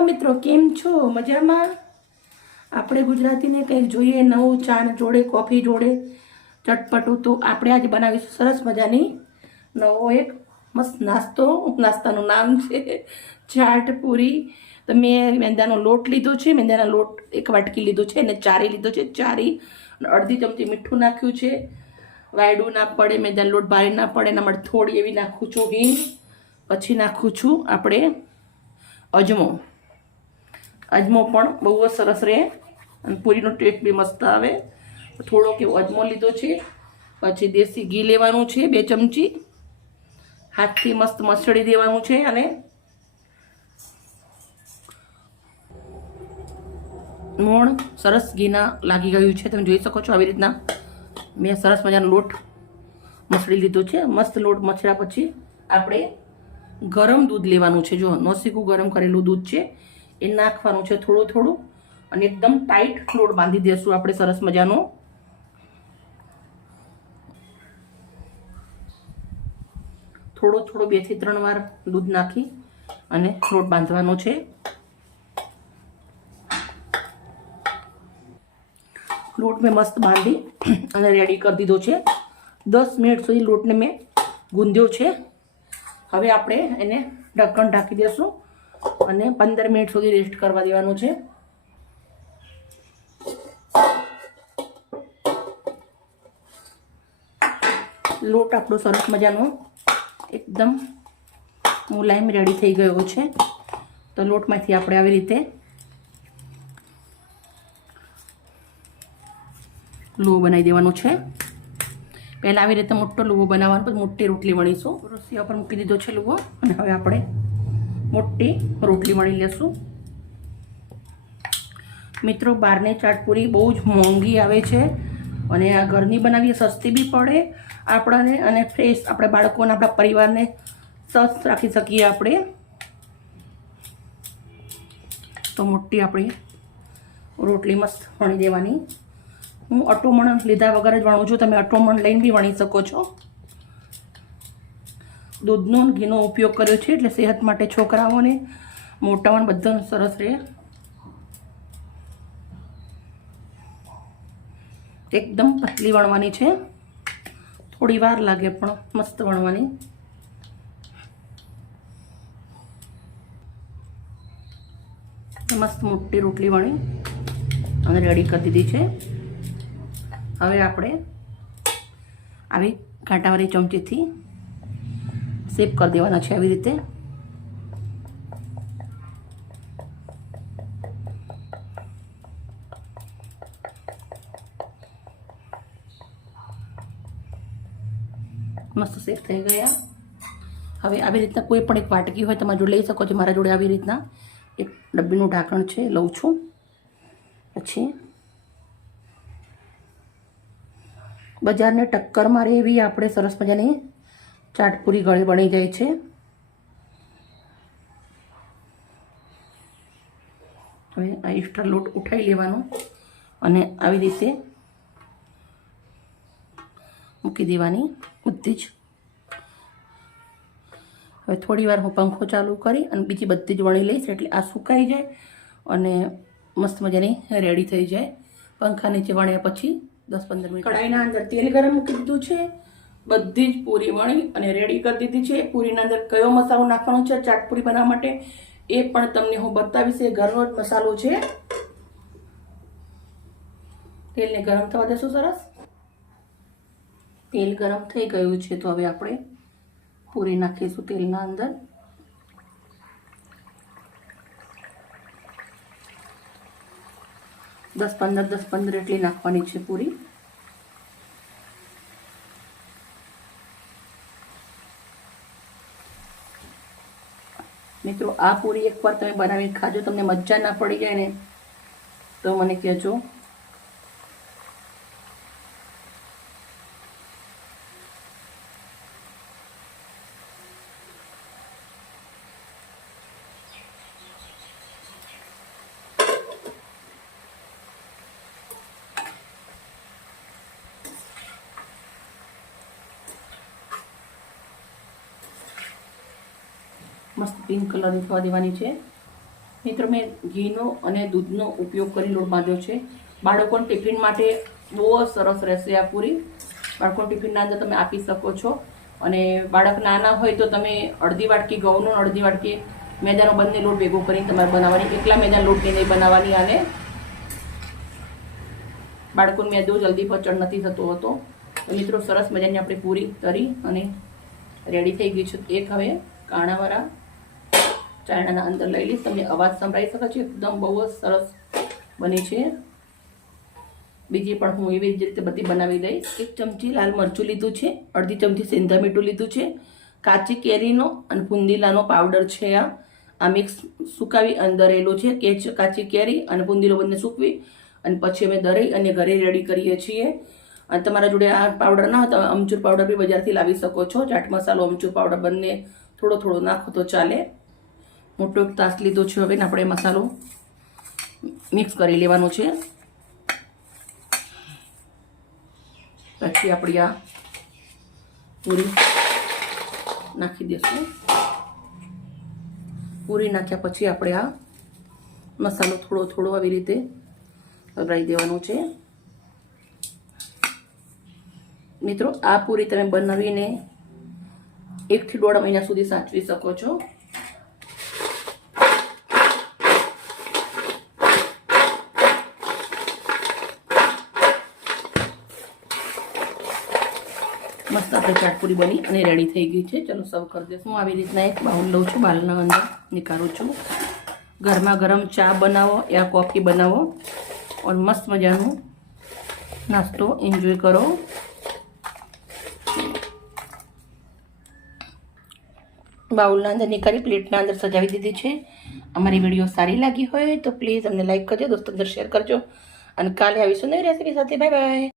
Hello મિત્રો, કેમ છો? મજામાં? આપણે ગુજરાતીને કંઈક જોઈએ, નવું ચા જોડે, કોફી જોડે, ચટપટું તો આપણે આજે બનાવીશું. સરસ મજાની નવો એક મસ્ત નાસ્તો. નાસ્તાનું નામ છે ચાટ પૂરી. તો મેં મેંદાનો લોટ લીધો છે. મેંદાના લોટ એક વાટકી લીધો છે અને ચારી લીધો છે. ચારી અડધી ચમચી મીઠું નાખ્યું છે. વાયડું ના પડે, મેંદાનો લોટ ભારે ના પડે એના માટે થોડી એવી નાખું છું હિંગ. પછી નાખું છું આપણે અજમો. અજમો પણ બહુ જ સરસ રહે અને પૂરીનો ટેસ્ટ બી મસ્ત આવે. થોડોક એવો અજમો લીધો છે. પછી દેશી ઘી લેવાનું છે બે ચમચી. હાથથી મસ્ત મસળી દેવાનું છે અને મોણ સરસ ઘીના લાગી ગયું છે. તમે જોઈ શકો છો આવી રીતના મેં સરસ મજાનો લોટ મસળી લીધો છે. મસ્ત લોટ મસળ્યા પછી આપણે ગરમ દૂધ લેવાનું છે. જો નોસીકું ગરમ કરેલું દૂધ છે એ નાખવાનું છે થોડું થોડું અને એકદમ ટાઈટ ફ્લોટ બાંધી દેશું આપણે સરસ મજાનો. થોડો થોડો બેથી ત્રણ વાર દૂધ નાખી અને લોટ બાંધવાનો છે. લોટ મેં મસ્ત બાંધી અને રેડી કરી દીધો છે. દસ મિનિટ સુધી લોટને મેં ગુંદ્યો છે. હવે આપણે એને ઢક્કણ ઢાંકી દઈશું અને પંદર મિનિટ સુધી રેસ્ટ કરવા દેવાનું છે. લોટ આપણો સરસ મજાનો એકદમ મુલાયમ રેડી થઈ ગયો છે. તો લોટમાંથી આપણે આવી રીતે લુવો બનાવી દેવાનો છે. પહેલાં આવી રીતે મોટો લુવો બનાવવાનો પછી મોટી રોટલી વણીશું. રોસિયા પર મૂકી દીધો છે લુવો. અને હવે આપણે મોટી રોટલી વણી લેશું. મિત્રો, બહારની ચાટપુરી બહુ જ મોંઘી આવે છે અને આ ઘરની બનાવીએ સસ્તી બી પડે. આપણને અને ફ્રેશ આપણે બાળકોને આપણા પરિવારને સ્વસ્થ રાખી શકીએ આપણે. તો મોટી આપણી રોટલી મસ્ત વણી દેવાની. હું અટોમણ લીધા વગર જ વણું છું. તમે અટોમણ લઈને બી વણી શકો છો. દૂધનો ઘીનો ઉપયોગ કર્યો છે એટલે સેહત માટે છોકરાઓને મોટાઓને બધાને સરસ રહે. એકદમ પતલી વણવાની છે. થોડી વાર લાગે પણ મસ્ત વણવાની. મસ્ત મોટી રોટલી વણી અને રેડી કરી દીધી છે. હવે આપણે આવી કાંટાવાળી ચમચીથી શેપ કરી દેવાના છે આવી રીતે. મસ્ત શેપ થઈ ગયા. હવે આવી રીતના કોઈ પણ એક વાટકી હોય તમારા જોડે લઈ શકો છો. મારા જોડે આવી રીતના એક ડબ્બીનું ઢાંકણ છે, લઉં છું. પછી બજારને ટક્કર મારે એવી આપણે સરસ મજાની ચાટપુરી ગળી બની જાય છે. હવે આ એક્સ્ટ્રા લોટ ઉઠાવી લેવાનો અને આવી રીતે મૂકી દેવાની બધી જ. હવે થોડી વાર હું પંખો ચાલુ કરી અને બીજી બધી જ વણી લઈશ એટલે આ સુકાઈ જાય અને મસ્ત મજાની રેડી થઈ જાય. પંખા નીચે વણ્યા પછી દસ પંદર મિનિટ. કઢાઈના અંદર તેલ ગરમ મૂકી દીધું છે. બધી જ પૂરી વણી અને રેડી કરી દીધી છે. પૂરીના અંદર કયો મસાલો નાખવાનો છે, ચાટપુરી બનાવવા માટે, એ પણ તમને હું બતાવીશ. એ ઘરનો જ મસાલો છે. તેલને ગરમ થવા દેશું સરસ. તેલ ગરમ થઈ ગયું છે તો હવે આપણે પૂરી નાખીશું તેલના અંદર. દસ પંદર દસ પંદર એટલી નાખવાની છે પૂરી. મિત્રો, આ પૂરી એકવાર તમે બનાવીને ખાજો, તમને મજા ના પડી જાય ને, તો મને કહેજો. મસ્ત પિંક કલરની થવા દેવાની છે. મિત્રો, મેં ઘીનો અને દૂધનો ઉપયોગ કરી લોટ બાંધ્યો છે. બાળકોને ટિફિન માટે બહુ સરસ રહેશે આ પૂરી. બાળકોને ટિફિનના અંદર તમે આપી શકો છો. અને બાળક નાના હોય તો તમે અડધી વાટકી ઘઉંનો અડધી વાટકી મેદાનો બંને લોટ ભેગો કરીને તમારે બનાવવાની. એકલા મેદાન લોટની નહીં બનાવવાની અને બાળકોને મેદો જલ્દી પચડ નથી થતો હતો. મિત્રો, સરસ મજાની આપણે પૂરી તરી અને રેડી થઈ ગઈ છે. એક હવે કાણાવાળા ચાયણાના અંદર લઈ લઈશ. તમને અવાજ સંભળાઈ શકે છે. એકદમ બહુ જ સરસ બની છે. બીજી પણ હું એવી જ રીતે બધી બનાવી દઈશ. એક ચમચી લાલ મરચું લીધું છે. અડધી ચમચી સેંધા મીઠું લીધું છે. કાચી કેરીનો અને પુંદીલાનો પાવડર છે આ. આ મિક્સ સુકાવી અંદરેલો છે. કેચ કાચી કેરી અને પુંદીલો બંને સૂકવી અને પછી અમે દહીં અને ઘરે રેડી કરીએ છીએ. અને તમારા જોડે આ પાવડર ના હોય તો અમચૂર પાવડર બી બજારથી લાવી શકો છો. ચાટ મસાલો અમચૂર પાવડર બંને થોડો થોડો નાખો તો ચાલે. મોટો એક તાસ લીધો છે હવે આપણે મસાલો મિક્સ કરી લેવાનો છે. પછી આપણી આ પૂરી નાખી દઈશું પૂરી નાખ્યા પછી આપણે આ મસાલો થોડો થોડો આવી રીતે લગાવી દેવાનો છે. મિત્રો, આ પૂરી તમે બનાવીને એકથી દોઢ મહિના સુધી સાચવી શકો છો મસ્ત આપણે ચાટપુરી બની અને રેડી થઈ ગઈ છે. ચલો સર્વ કરી દઈશું. હું આવી રીતના એક બાઉલ લઉં છું બાલના અંદર નીકાળું છું. ઘરમાં ગરમ ચા બનાવો યા કોફી બનાવો ઓર મસ્ત મજાનું નાસ્તો એન્જોય કરો. બાઉલના અંદર નીકાળી, પ્લેટના અંદર સજાવી દીધી છે. અમારી વીડિયો સારી લાગી હોય તો પ્લીઝ અમને લાઈક કરજો દોસ્તો અંદર શેર કરજો. અને કાલે આવીશું નવી રેસીપી સાથે. Bye bye